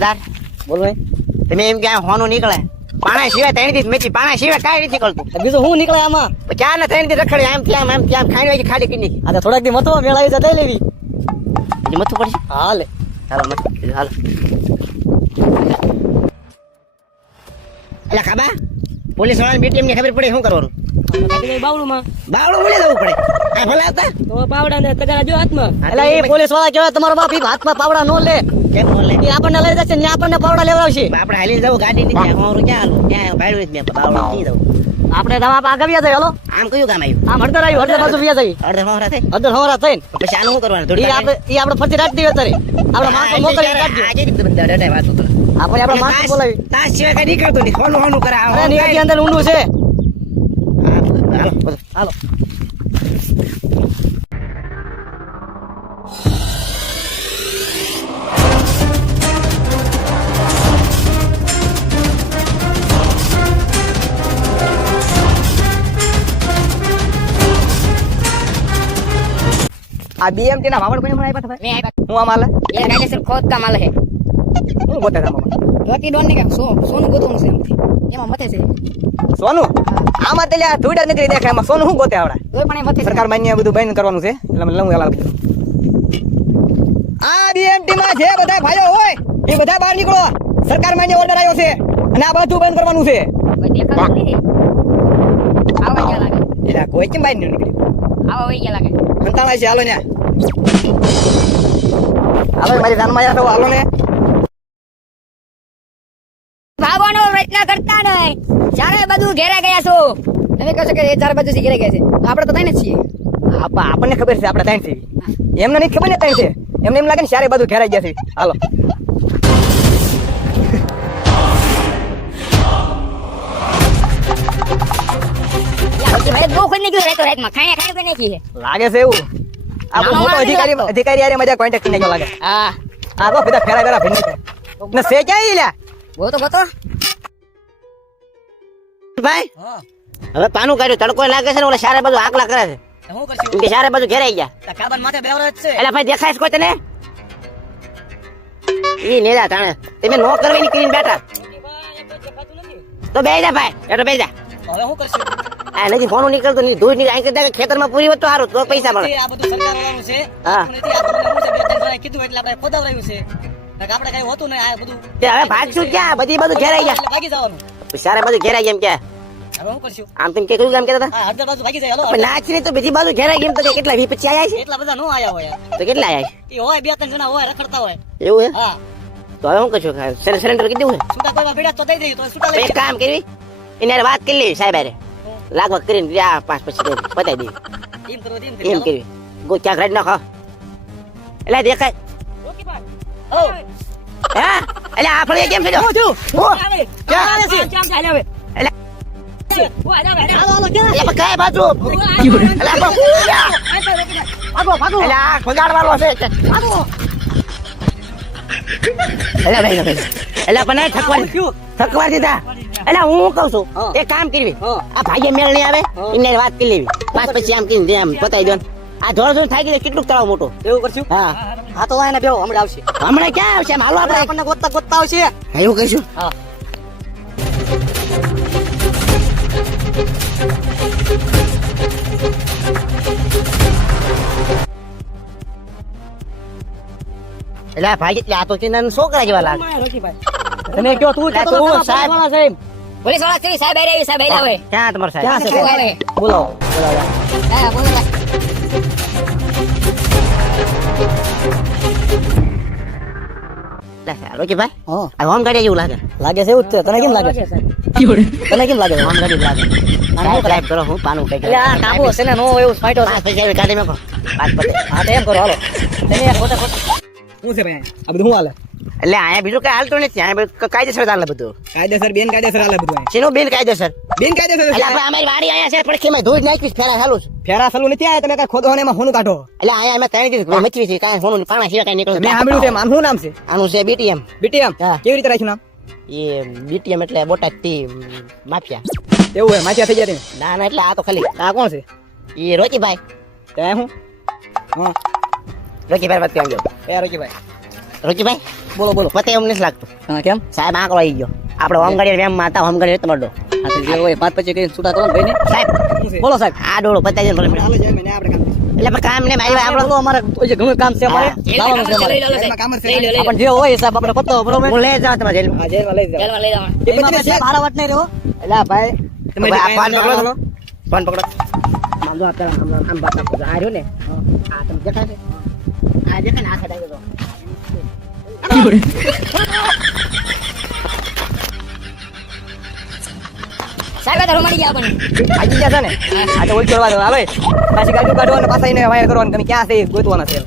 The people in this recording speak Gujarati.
સરદાર બોલ ભાઈ. તમે એમ કે હોનું નીકળે પાણા સિવાય ત્રણ દી મેચી પાણા સિવાય કાંઈ નથી નીકળતું. તો બીજું હું નીકળે આમાં? ક્યાં ને ત્રણ દી રખડે આમ ત્યાં ખાઈ હોય ખાલી કરી નાખી. આ તો થોડાક દી મથવા મેળાવી જતા લેવી. હજી મથું પડશે. હાલે હાલો મથું હાલો. એટલે ખાબા પોલીસ વાળાની બીટીએમ ની ખબર પડે શું કરવાનું? બાવળુમાં બાવળું બોલી જવું પડે. આ ભલા હતા તો પાવડા ને તગારા જો હાથમાં. એટલે એ પોલીસ વાળા કહેવાય તમારો બાપ ઈ હાથમાં પાવડા નો લે. કેમ બોલે? એ આપણને લઈ જશે ને આપણને પાવડા લેવડાવશે. આપણે હાલી જવું ગાડી ની ત્યાં હોરું ક્યાં હાલું ત્યાં ભાડું જ મેં બાવળું કી જવું. આપણે તમારા આગળ વ્યા જાય. હાલો આમ કયું કામ આવ્યું? આમ હળદર આવ્યું. હળદર બાજુ વ્યા જાય. અડધા હોરા થાય હળદર હવરા થઈને પછી આનું શું કરવાનું? ઈ આપણે ફરતી રાખી દઈએ અત્યારે. આપણે માણસો મોકલી કાઢજો. આપણે આપણે માણસો બોલાવી. તાસ સિવાય કઈ નીકળતું નહીં. હોનું હોનું કરે. અરે ની અંદર ઊંડું છે. હાલો હાલો આ બીએમટી ના વાવડ કોને મને આપ્યા હતા? મેં આપ્યા. હું આ માલે એ કાયદેસર ખોદતા માલ છે. હું ગોતે રામા જોતી ડોન ને કે સોનું ગોતવાનું છે એમાંથી. એમાં મથે છે. સોનું આમાં તે લ્યા ધૂળ નીકળી દેખાય. એમાં સોનું શું ગોતે આવડા? તોય પણ એ મથે છે. સરકાર માન્ય બધું બંધ કરવાનું છે એટલે મને લઉં એલા. આ બીએમટી માં જે બધા ભાઈઓ હોય એ બધા બહાર નીકળો. સરકાર માન્ય ઓર્ડર આવ્યો છે અને આ બધું બંધ કરવાનું છે. કોઈ દેખાતું નથી. આવા ગયા લાગે. એલા કોઈ કેમ બહાર નહીં નીકળ્યું? આવા વઈ ગયા લાગે. સંતાણા છે. હાલો ને હાલો મારી જાનમાં યાર હાલો ને. ભાગવાનો પ્રયત્ન કરતા નહીં. ચારે બધું ઘેરા ગયા છો. તમે કહો છો કે એ ચાર બાજુથી ઘેરા ગયા છે. તો આપણે તો તઈને જ છીએ. આપણને ખબર છે આપણે ત્રણ છે. એમને નહીં ખબર ને ત્રણ છે. એમને એમ લાગે ને ચારે બાજુ ઘેરાઈ ગયા છે. હાલો ભાઈ દો ખોદ નીકળ્યું રહેતો રાતમાં. ખાણે કોઈ નાખી છે. લાગે છે એવું. આ બહુ મોટો અધિકારી યાર મજા કોન્ટેક્ટ કરીને ગયો લાગે. હા આ તો બધા ફેરા ફેરા ભીને ને સે ક્યાં ઈ લ્યા? ગોતો ભાઈ હવે પાનું કાઢ્યું તડકો લાગે છે ને ઓલા સારે બાજુ આકલા કરે છે. હું કરશું? કેમ કે સારે બાજુ ઘેરાઈ ગયા. કાબાન માથે બેવરો જ છે. એટલે ભાઈ દેખાય છે કોઈ તને? ઈ નેડા તાણે તમે નો કરવાની કરીને બેઠા તો બેહી જા ભાઈ. એટલે બેહી જા. હવે હું કરશું? આ નથી ફોનું નીકળતું નહીં. દૂધ નીકળે અહીં ખેતરમાં પૂરી હોત તો સારું તો પૈસા મળે. આ બધું સરકાર વાળાનું છે. હા. નથી આ તમને હું છે બે ત્રણ જણાએ કીધું એટલે આપણે ખોદાવરાયું છે. નકર આપણે કઈ હોતું નહીં આ બધું. તે હવે ભાગશું ક્યાં? બધી બાજુ ઘેરાઈ ગયા. એટલે ભાગી જવાનું. સારે બાજુ ઘેરાઈ ગયા એમ કે હવે હું કરશું? આમ તેમ કે કયું કામ કહેતા હતા? આ હળદર બાજુ ભાગી જાય. હાલો પણ નાચ નહીં તો બીજી બાજુ ઘેરાઈ ગયા એમ તો કે કેટલા 20-25 આયા છે? એટલા બધા નો આયા હોય. તો કેટલા આયા છે? એ હોય બે ત્રણ જણા હોય રખડતા હોય. એવું હે? હા તો હવે શું કરશું? સરેન્ડર કરી દેવું છે? છૂટા કોઈમાં ભીડા તો દઈ દઈએ તો છૂટા તો લઈ એક કામ કરવી એને હારે વાત કરી લેવી સાહેબ હારે. લાગવગ કરીને આ 5 પછી પતાઈ દેવી. એમ કરવું એમ એમ કરવી ગો ક્યાંક રાડ નાખો એટલે દેખાય. ઓ હે એટલે આપણે કેમ છે? હું છું. આવે. ક્યાં? આવે છે. કેમ ચાલે હવે? એટલે ઓ આજા આજા. હાલો હાલો ક્યાં? એટલે કઈ બાજુ એટલે ભાગો ભાગો. એટલે આ ખોદાડવાળો છે એટલે ભાઈ એટલે પણ થકવા દીધા. એટલે હું કહું છું એક કામ કરવી આ ભાઈએ મેળ નહીં આવે એને વાત કરી લેવી. 5 પછી આમ કરીને આમ પતાઈ દો. આ ધોળ ધોળ થાય ગઈ કેટલું તળાવ મોટું. એવું કરશું? હા હા તો આને બેહો હમણાં આવશે. હમણાં ક્યાં આવશે? આમ હાલો આપણે આપણને ગોતતા ગોતતા આવશે. એવું કહીશું. હા એટલે આ ભાઈ એટલે આ તો ચિંતા છોકરા જેવા લાગે. તમે કયો તું લા, તું સાહેબ. સાહેબ પોલીસ વાળા છે સાહેબ આવી સાહેબ આવી આવે. ક્યાં તમારો ક્યાં સાહેબ? છે? આવે. બોલાવો બોલાવો. હા બોલો. રોકી ભાઈ હા આ હોમ ગાડી જેવું લાગે. લાગે છે એવું જ છે. તને કેમ લાગે? તને કેમ લાગે? હોમ ગાડી લાગે. સાહેબ કરો હું પાનું કઈ એટલે આ કાબુ હશે ને નો એવું ફાઈટો છે. 5 પછી આવી ગાડી મેકો 5 પછી. હા તો એમ કરો હાલો. તમે ખોટા ખોટા શું છે ભાઈ આ બધું શું હાલે? એટલે અહીંયા બીજું કઈ હાલતું નથી. અહીંયા બધું કાયદેસર ચાલે બધું. કાયદેસર બેન કાયદેસર હાલે બધું. શેનું બિલ કાયદેસર? બેન કાયદેસર એટલે આપણે અમારી વાડી અહીંયા છે પડખીમાં ધોઈ નાખીશ ફેરા ચાલુ છે. ફેરા સલું નથી આયા તમે કઈ ખોદો ને એમાં હોનું કાઢો. એટલે અહીંયા અમે 3 દિવસ મચવી છે કાંઈ સોનું પાણા સિવાય કાંઈ નીકળતું મેં સાંભળ્યું છે માનું શું નામ છે? આનું છે બીટીએમ. બીટીએમ. હા. કેવી રીતે રાખ્યું નામ? એ બીટીએમ એટલે બોટાદ થી માફિયા. એવું હે માથિયા થઈ ગયા તમે? ના ના એટલે આ તો ખાલી આ કોણ છે? એ રોકીભાઈ. તે હું? હા રોકીભાઈ વાત કરવા ગયો. એ રોકી ભાઈ રુચિભાઈ બોલો બોલો. પતે એમ નથી લાગતું. હા, કેમ? સાહેબ આંકડો આવી ગયો. આપણે હોમગાડી વેમમાં હતા, હોમગાડી તમારો ડો. આ તો જે હોય 5-25 કરીને છૂટા કરો ને ભાઈને. સાહેબ બોલો સાહેબ. આ ડોળો પતાઈ દે ને ભલે મને. હાલો જાય મને આપણે કામ છે. એટલે પણ કામ ને મારી વાત આપણે આપણો તો અમારે તો જે ઘણું કામ છે અમારે. જવાનું છે અમારે. લઈ લો, સાહેબ. કામ જ છે. લઈ લો, લઈ લો. પણ જે હોય સાહેબ આપણે પતાવો બરોબર. હું લઈ જાઉં તમારે જેલમાં. હા, જેલમાં લઈ જાઓ. જેલમાં લઈ જાઓ. એ પછી સાહેબ હારા વાત નહીં રહ્યો. એટલે આ ભાઈ તમે જે ભાઈ, આ ફોન કાંઈ પકડો. ના ફોન પકડો. આમ જો આ પેલા આમ બાત આપો. આ રહ્યો ને. આ તમે દેખાય છે? આ દેખાય ને આ સાઈડ આવ્યો તો. સાહેબ, આ તો રમાડી ગયા આપણને. ભાજી ગયા છે ને આ તો ઓછો કરવા દો. હવે પાછી ગાડી કાઢો અને પાછા એને વાયર કરવાનું. તમે ક્યાં છે એ ગોતવાના છે.